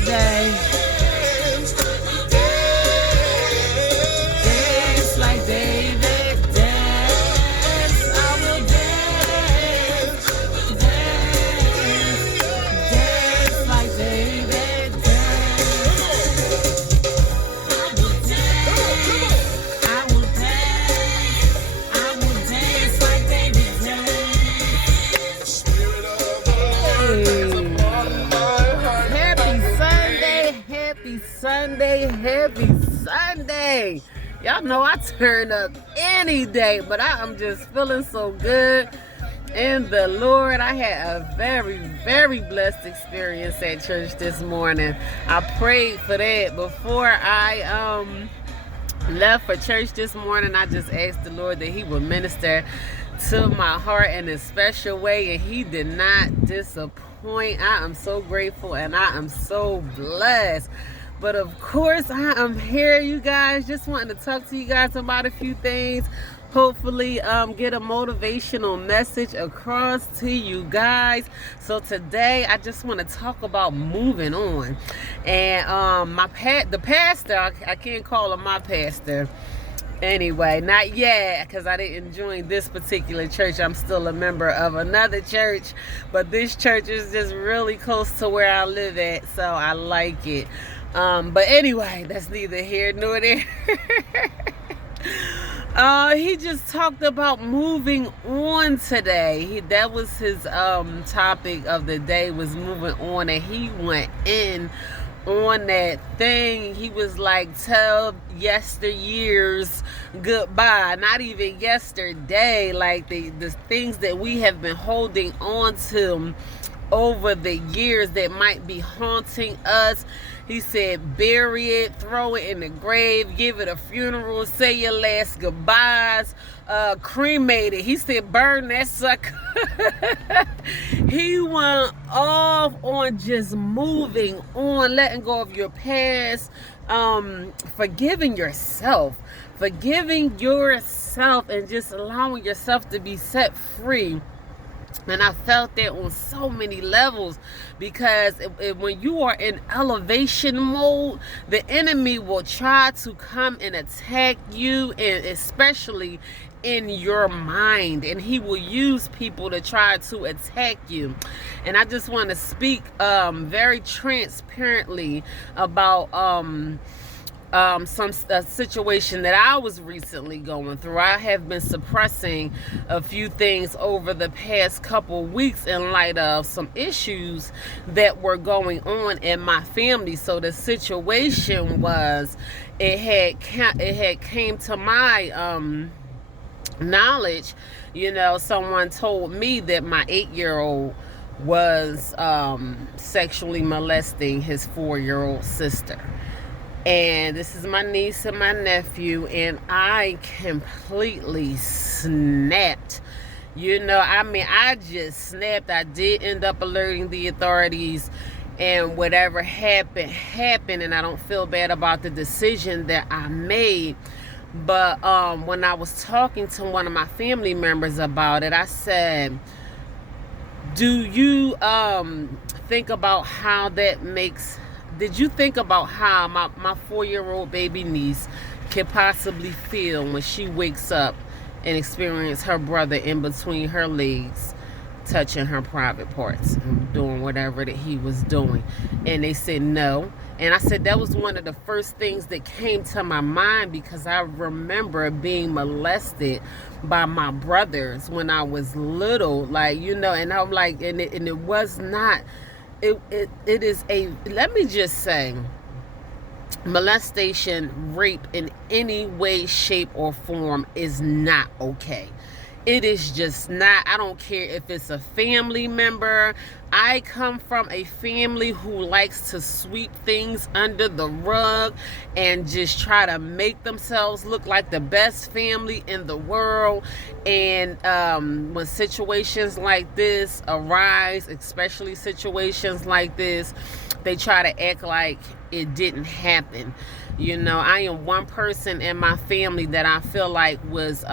today. Dance like David, dance. I will dance, dance, dance like David, dance. I will dance, I will dance, I will dance like David, dance. Spirit of the Lord is upon my heart. Happy Sunday, happy Sunday, happy Sunday. Y'all know I turn up any day, but I am just feeling so good in the Lord. I had a very, very blessed experience at church this morning. I prayed for that before I left for church this morning. I just asked the Lord that he would minister to my heart in a special way, and he did not disappoint. I am so grateful and I am so blessed. But of course, I am here, you guys, just wanting to talk to you guys about a few things. Hopefully get a motivational message across to you guys. So today I just want to talk about moving on. And the pastor, I can't call him my pastor anyway, not yet, because I didn't join this particular church. I'm still a member of another church, but this church is just really close to where I live at, so I like it. But anyway, that's neither here nor there. He just talked about moving on today. That was his topic of the day, was moving on, and he went in on that thing. He was like, tell yesteryears goodbye. Not even yesterday, like the things that we have been holding on to over the years that might be haunting us. He said, bury it, throw it in the grave, give it a funeral, say your last goodbyes, cremate it. He said, burn that sucker. He went off on just moving on, letting go of your past, forgiving yourself, and just allowing yourself to be set free. And I felt that on so many levels, because when you are in elevation mode, the enemy will try to come and attack you, and especially in your mind, and he will use people to try to attack you. And I just want to speak very transparently about some situation that I was recently going through. I have been suppressing a few things over the past couple weeks in light of some issues that were going on in my family. So the situation was, it had came to my knowledge. You know, someone told me that my 8-year-old was sexually molesting his 4-year-old sister. And this is my niece and my nephew, and I completely snapped. You know, I mean, I just snapped. I did end up alerting the authorities, and whatever happened, and I don't feel bad about the decision that I made. But when I was talking to one of my family members about it, I said, do you think about how that makes... Did you think about how my 4-year-old baby niece could possibly feel when she wakes up and experience her brother in between her legs, touching her private parts and doing whatever that he was doing? And they said no. And I said that was one of the first things that came to my mind, because I remember being molested by my brothers when I was little, like, you know. And I'm like, and it was not... It is a, let me just say, molestation, rape in any way, shape, or form is not okay. It is just not. I don't care if it's a family member. I come from a family who likes to sweep things under the rug and just try to make themselves look like the best family in the world. And when situations like this arise, especially situations like this, they try to act like it didn't happen. You know, I am one person in my family that I feel like was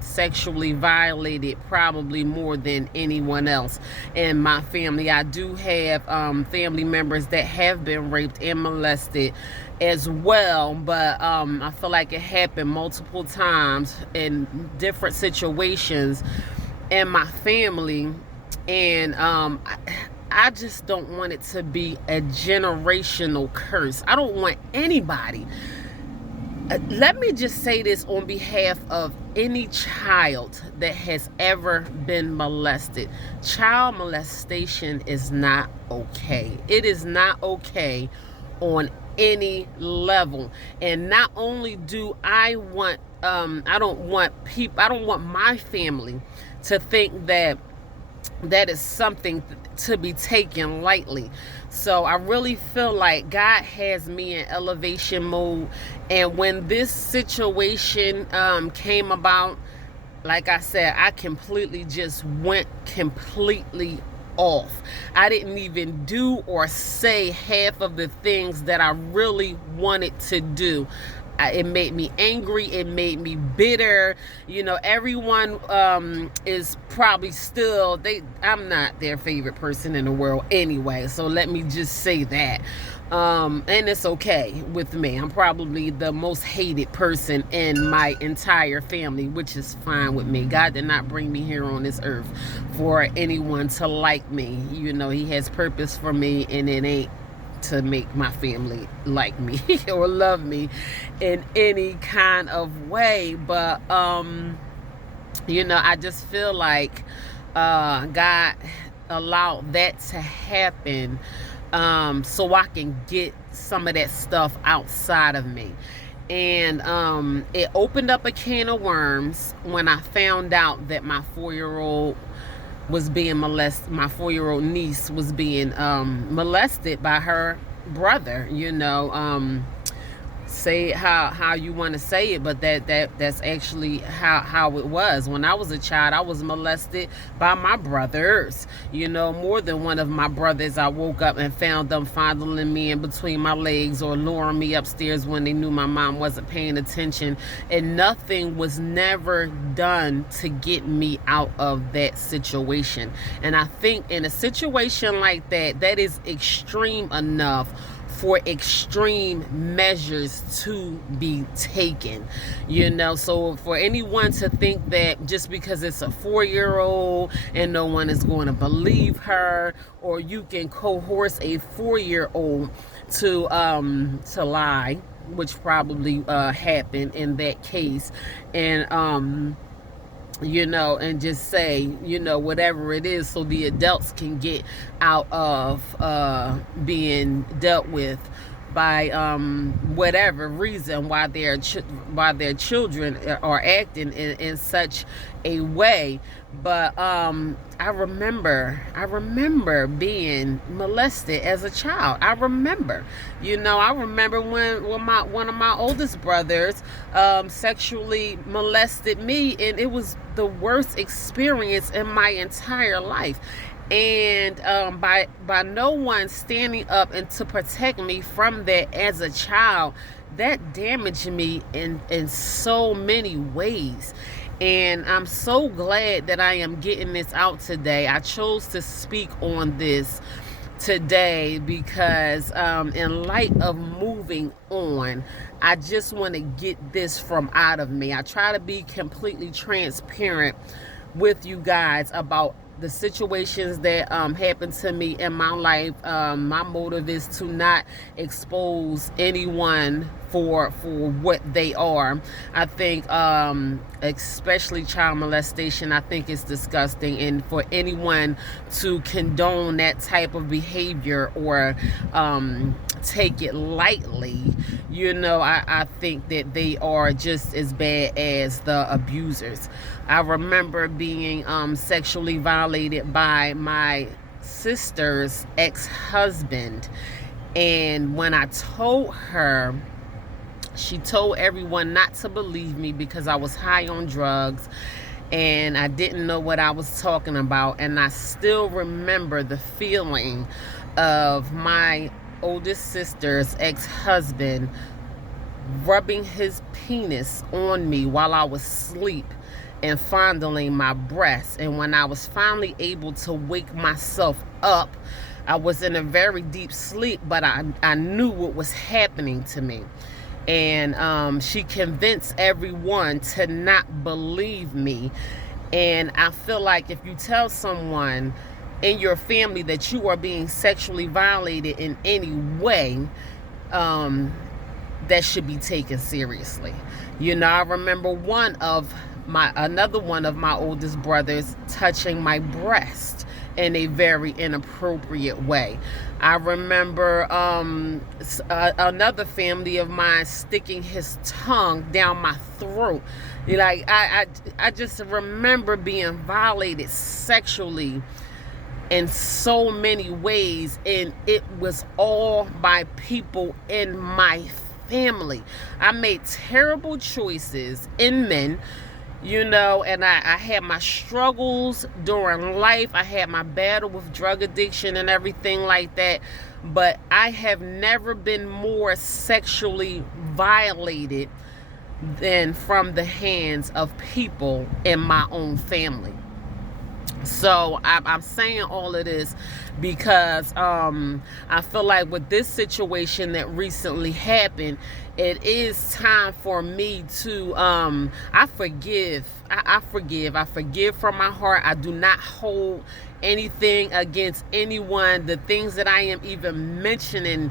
sexually violated probably more than anyone else in my family. I do have family members that have been raped and molested as well, but I feel like it happened multiple times in different situations in my family. And I just don't want it to be a generational curse. I don't want anybody. Let me just say this on behalf of any child that has ever been molested. Child molestation is not okay. It is not okay on any level. And not only do I want, I don't want my family to think that that is something to be taken lightly. So I really feel like God has me in elevation mode. And when this situation came about, like I said, I completely just went completely off. I didn't even do or say half of the things that I really wanted to do. It made me angry. It made me bitter. You know, everyone is probably still, I'm not their favorite person in the world anyway. So let me just say that. And it's okay with me. I'm probably the most hated person in my entire family, which is fine with me. God did not bring me here on this earth for anyone to like me. You know, he has purpose for me, and it ain't to make my family like me or love me in any kind of way. But you know, I just feel like God allowed that to happen so I can get some of that stuff outside of me. And it opened up a can of worms when I found out that my 4-year-old was being molested. My 4-year-old niece was being molested by her brother. You know, say it how you want to say it, but that's actually how it was. When I was a child, I was molested by my brothers. You know, more than one of my brothers. I woke up and found them fondling me in between my legs or luring me upstairs when they knew my mom wasn't paying attention, and nothing was never done to get me out of that situation. And I think in a situation like that, that is extreme enough for extreme measures to be taken. You know, so for anyone to think that just because it's a 4-year-old and no one is going to believe her, or you can coerce a 4-year-old to lie, which probably happened in that case, and you know, and just say, you know, whatever it is, so the adults can get out of being dealt with by whatever reason why their children are acting in such a way. But I remember being molested as a child. I remember when one of my oldest brothers sexually molested me, and it was the worst experience in my entire life. And by no one standing up and to protect me from that as a child, that damaged me in so many ways. And I'm so glad that I am getting this out today. I chose to speak on this today because in light of moving on, I just want to get this from out of me. I try to be completely transparent with you guys about the situations that happened to me in my life. My motive is to not expose anyone for what they are. I think especially child molestation, I think it's disgusting, and for anyone to condone that type of behavior or take it lightly, you know, I think that they are just as bad as the abusers. I remember being sexually violated by my sister's ex-husband, and when I told her, she told everyone not to believe me because I was high on drugs and I didn't know what I was talking about. And I still remember the feeling of my oldest sister's ex-husband rubbing his penis on me while I was asleep and fondling my breast. And when I was finally able to wake myself up, I was in a very deep sleep, but I knew what was happening to me. And she convinced everyone to not believe me. And I feel like if you tell someone in your family that you are being sexually violated in any way, that should be taken seriously. I remember another one of my oldest brothers touching my breast in a very inappropriate way. I remember another family of mine sticking his tongue down my throat. I just remember being violated sexually in so many ways, and it was all by people in my family. I made terrible choices in men, and I had my struggles during life. I had my battle with drug addiction and everything like that, but I have never been more sexually violated than from the hands of people in my own family. So I'm saying all of this because I feel like with this situation that recently happened, it is time for me to I forgive from my heart. I do not hold anything against anyone. The things that I am even mentioning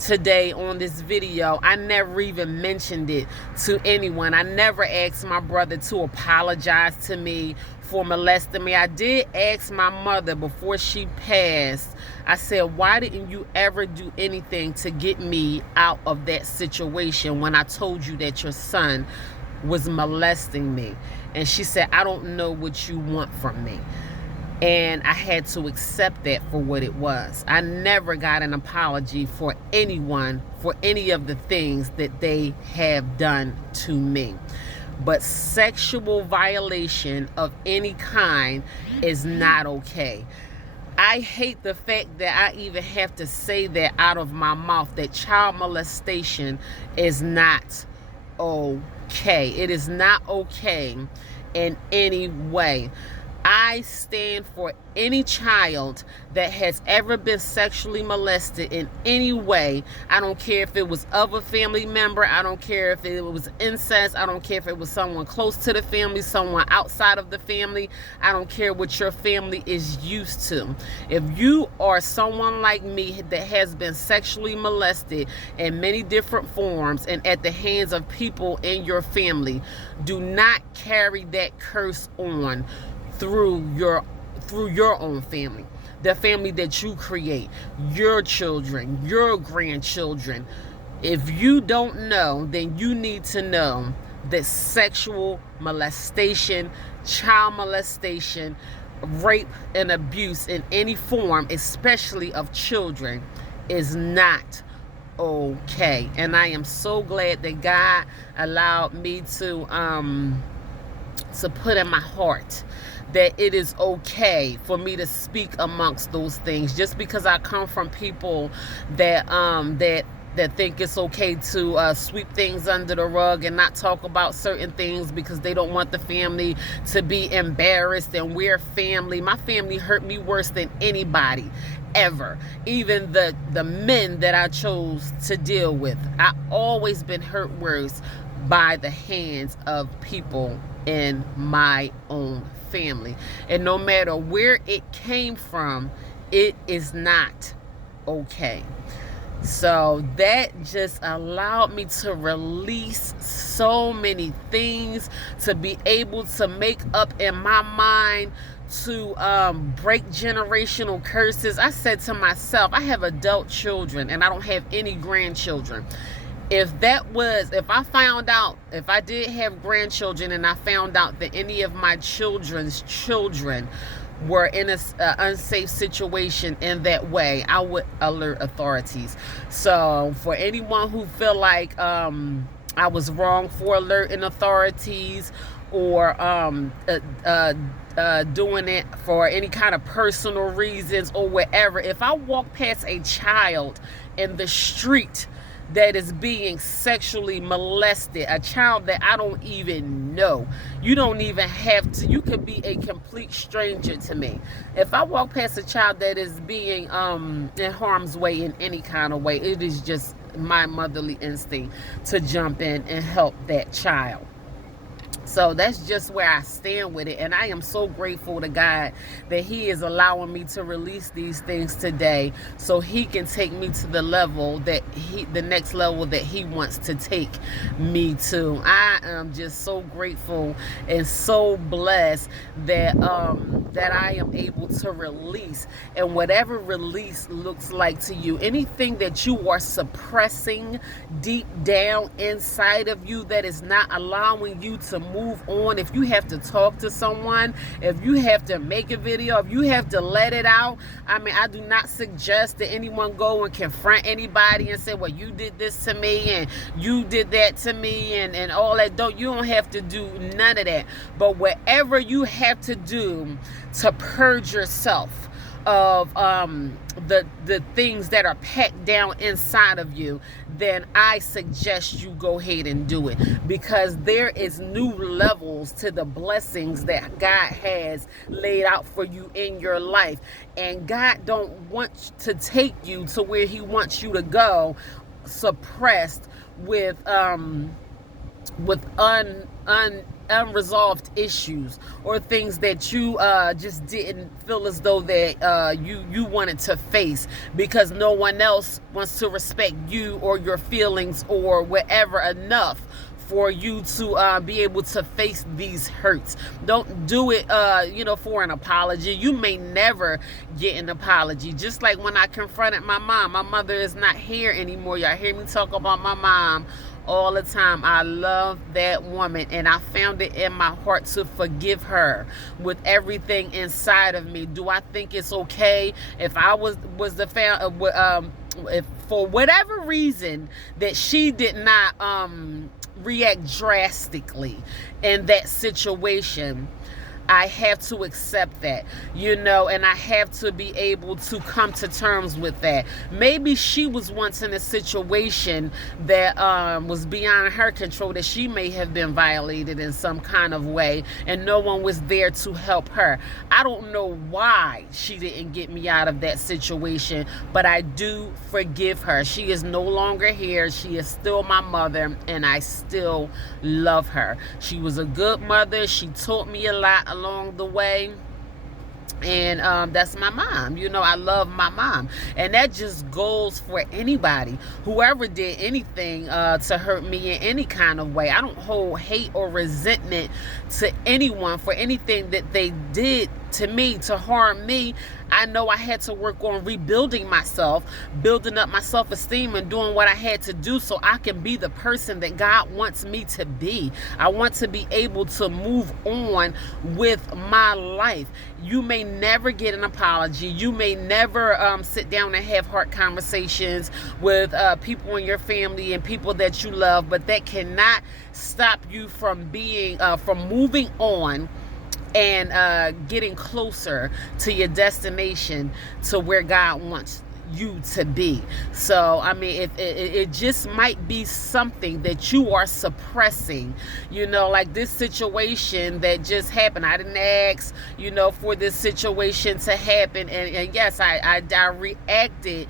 today on this video, I never even mentioned it to anyone. I never asked my brother to apologize to me for molesting me. I did ask my mother before she passed. I said, why didn't you ever do anything to get me out of that situation when I told you that your son was molesting me? And she said, I don't know what you want from me. And I had to accept that for what it was. I never got an apology for anyone for any of the things that they have done to me. But sexual violation of any kind is not okay. I hate the fact that I even have to say that out of my mouth, that child molestation is not okay. It is not okay in any way. I stand for any child that has ever been sexually molested in any way. I don't care if it was of a family member. I don't care if it was incest. I don't care if it was someone close to the family, someone outside of the family. I don't care what your family is used to. If you are someone like me that has been sexually molested in many different forms and at the hands of people in your family, do not carry that curse on through your own family, the family that you create, your children, your grandchildren. If you don't know, then you need to know that sexual molestation, child molestation, rape and abuse in any form, especially of children, is not okay. And I am so glad that God allowed me to put in my heart that it is okay for me to speak amongst those things. Just because I come from people that think it's okay to sweep things under the rug and not talk about certain things because they don't want the family to be embarrassed, and we're family. My family hurt me worse than anybody ever. Even the men that I chose to deal with, I always been hurt worse by the hands of people in my own family. And no matter where it came from, it is not okay. So that just allowed me to release so many things, to be able to make up in my mind, to break generational curses. I said to myself, I have adult children and I don't have any grandchildren. If I did have grandchildren and I found out that any of my children's children were in an unsafe situation in that way, I would alert authorities. So for anyone who feel like I was wrong for alerting authorities or doing it for any kind of personal reasons or whatever, if I walk past a child in the street that is being sexually molested, a child that I don't even know. You don't even have to, you could be a complete stranger to me. If I walk past a child that is being in harm's way in any kind of way, it is just my motherly instinct to jump in and help that child. So that's just where I stand with it. And I am so grateful to God that he is allowing me to release these things today so he can take me to the level that the next level that he wants to take me to. I am just so grateful and so blessed that that I am able to release. And whatever release looks like to you, anything that you are suppressing deep down inside of you that is not allowing you to move on, if you have to talk to someone, if you have to make a video, if you have to let it out, I mean, I do not suggest that anyone go and confront anybody and say, well, you did this to me and you did that to me and all that. You don't have to do none of that. But whatever you have to do to purge yourself of the things that are packed down inside of you, then I suggest you go ahead and do it, because there is new levels to the blessings that God has laid out for you in your life. And God don't want to take you to where he wants you to go suppressed with unresolved issues or things that you just didn't feel as though that you wanted to face, because no one else wants to respect you or your feelings or whatever enough for you to be able to face these hurts. Don't do it for an apology. You may never get an apology. Just like when I confronted my mom. My mother is not here anymore. Y'all hear me talk about my mom all the time. I love that woman, and I found it in my heart to forgive her with everything inside of me. Do I think it's okay if I was the if for whatever reason that she did not react drastically in that situation? I have to accept that, and I have to be able to come to terms with that. Maybe she was once in a situation that was beyond her control, that she may have been violated in some kind of way, and no one was there to help her. I don't know why she didn't get me out of that situation, but I do forgive her. She is no longer here. She is still my mother, and I still love her. She was a good mother. She taught me a lot along the way, and that's my mom. I love my mom, and that just goes for anybody, whoever did anything to hurt me in any kind of way. I don't hold hate or resentment to anyone for anything that they did to me to harm me. I know I had to work on rebuilding myself, building up my self-esteem, and doing what I had to do so I can be the person that God wants me to be. I want to be able to move on with my life. You may never get an apology. You may never sit down and have hard conversations with people in your family and people that you love, but that cannot stop you from from moving on and getting closer to your destination, to where God wants you to be. So I mean, it just might be something that you are suppressing, like this situation that just happened. I didn't ask for this situation to happen, and yes, I reacted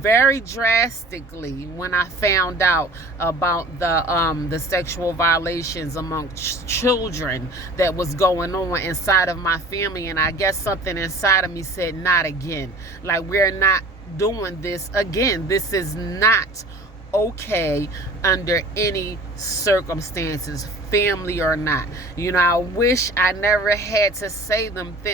very drastically when I found out about the sexual violations amongst children that was going on inside of my family. And I guess something inside of me said, not again. Like, we're not doing this again. This is not okay under any circumstances, family or not. I wish I never had to say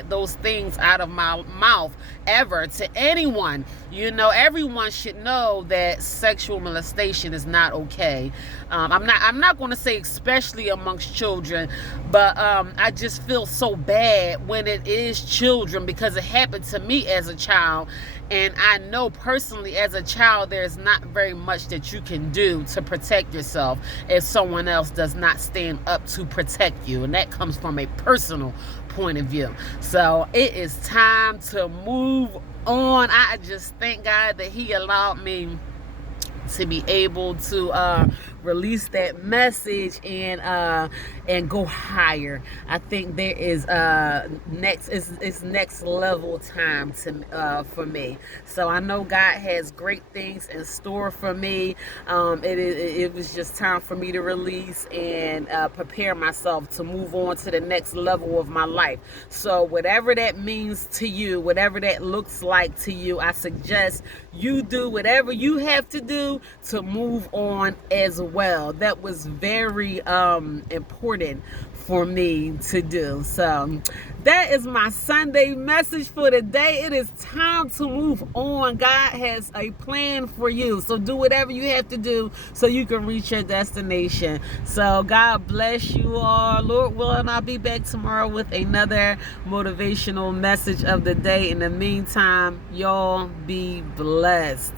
those things out of my mouth ever to anyone. Everyone should know that sexual molestation is not okay. I'm not going to say especially amongst children, but I just feel so bad when it is children, because it happened to me as a child. And I know personally as a child, there's not very much that you can do to protect yourself if someone else does not stand up to protect you. And that comes from a personal point of view. So it is time to move on. I just thank God that he allowed me to be able to release that message and go higher. I think there is it's next level time to for me. So I know God has great things in store for me. It was just time for me to release and prepare myself to move on to the next level of my life. So whatever that means to you, whatever that looks like to you, I suggest you do whatever you have to do to move on as well. That was very important for me to do. So that is my Sunday message for today. It is time to move on. God has a plan for you. So do whatever you have to do so you can reach your destination. So God bless you all. Lord willing, I'll be back tomorrow with another motivational message of the day. In the meantime, y'all be blessed.